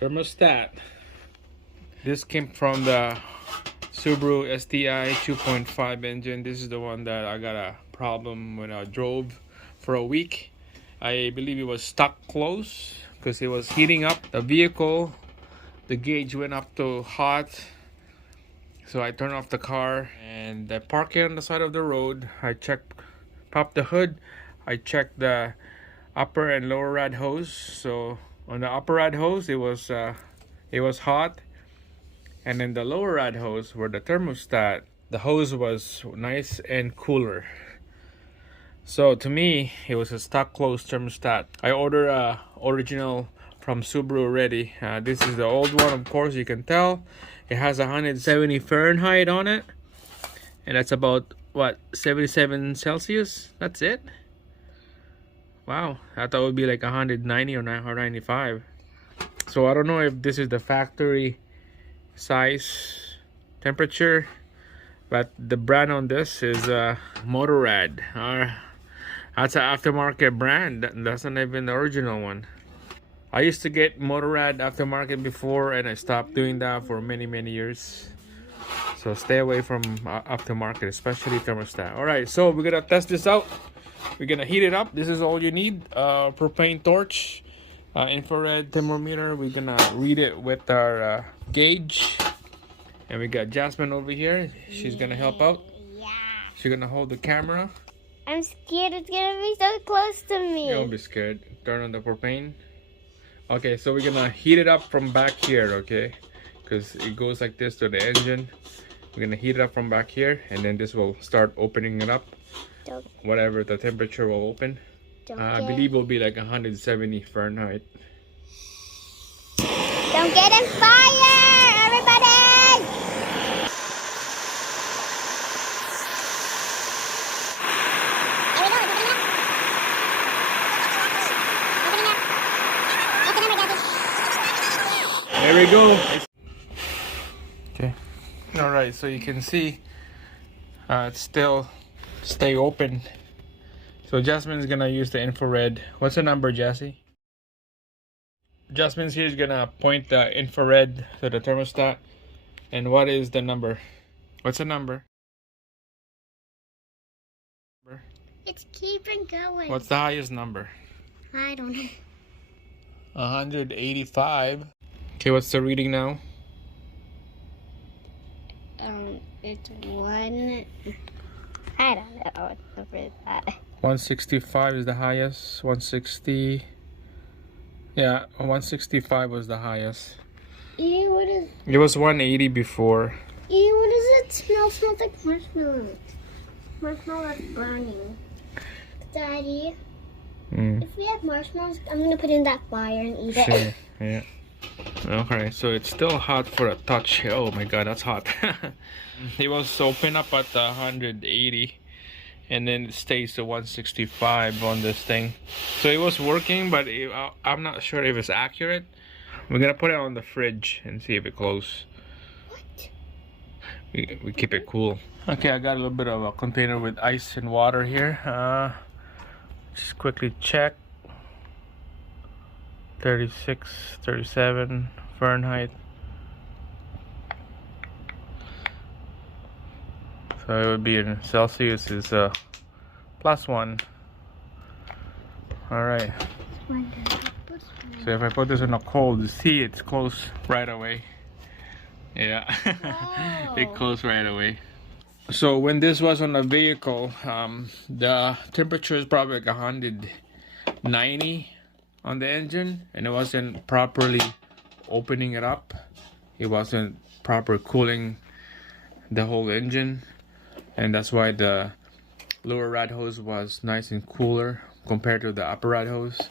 Thermostat. This came from the Subaru STI 2.5 engine. This is the one that I got a problem when I drove for a week. I believe it was stuck close because it was heating up the vehicle. The gauge went up to hot. So I turned off the car and I parked it on the side of the road. I popped the hood. I checked the upper and lower rad hose. So on the upper rad hose, it was hot, and then the lower rad hose, where the thermostat, the hose was nice and cooler. So to me, it was a stock closed thermostat. I ordered a original from Subaru already. This is the old one, of course. You can tell it has 170 Fahrenheit on it, and that's about what, 77 Celsius. That's it. Wow, I thought it would be like 190 or 95. So I don't know if this is the factory size temperature, but the brand on this is Motorrad. That's an aftermarket brand. That's not even the original one. I used to get Motorrad aftermarket before, and I stopped doing that for many years. So stay away from aftermarket, especially thermostat. All right, so we're gonna test this out. We're gonna heat it up. This is all you need: propane torch, infrared thermometer. We're gonna read it with our gauge, and we got Jasmine over here. She's gonna help out. Yeah. She's gonna hold the camera. I'm scared it's gonna be so close to me. Don't be scared. Turn on the propane. Okay, so we're gonna heat it up from back here, okay? Because it goes like this to the engine. We're gonna heat it up from back here, and then this will start opening it up. Whatever the temperature will open. I believe it will be like 170 Fahrenheit. Don't get in fire, everybody! There we go. Okay. All right, so you can see it's still stay open. So Jasmine's gonna use the infrared. What's the number, Jassy? Jasmine's here is gonna point the infrared to the thermostat. And what is the number? What's the number? It's keeping going. What's the highest number? I don't know. 185. Okay, what's the reading now? It's one. I don't know what number is that. 165 is the highest. 160. Yeah, 165 was the highest. Ew, what is? It was 180 before. Ew, what does it smell? It smells like marshmallow. Marshmallow that's burning. Daddy, if we have marshmallows, I'm gonna put in that fire and eat it. Sure. Yeah. Okay, so it's still hot for a touch. Oh my god, that's hot. It was open up at 180, and then it stays to 165 on this thing. So it was working, but I'm not sure if it's accurate. We're gonna put it on the fridge and see if it closes. What? We keep it cool. Okay, I got a little bit of a container with ice and water here. Just quickly check. 36, 37 Fahrenheit. So it would be in Celsius is +1. All right. So if I put this in a cold, you see it's close right away. Yeah, it closed right away. So when this was on the vehicle, the temperature is probably like 190 on the engine, and it wasn't properly opening it up. It wasn't proper cooling the whole engine, and that's why the lower rad hose was nice and cooler compared to the upper rad hose.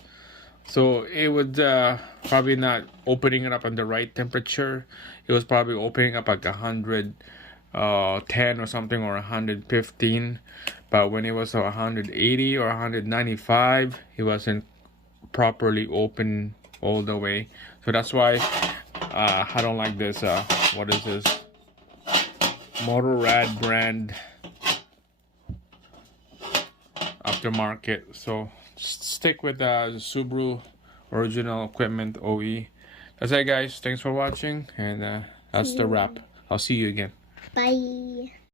So it would probably not opening it up on the right temperature. It was probably opening up like 110 or something, or 115. But when it was 180 or 195, it wasn't properly open all the way. So that's why I don't like this. What is this? Motorrad brand aftermarket. So stick with the Subaru original equipment OE. That's it, guys. Thanks for watching, and that's the wrap. I'll see you again. Bye.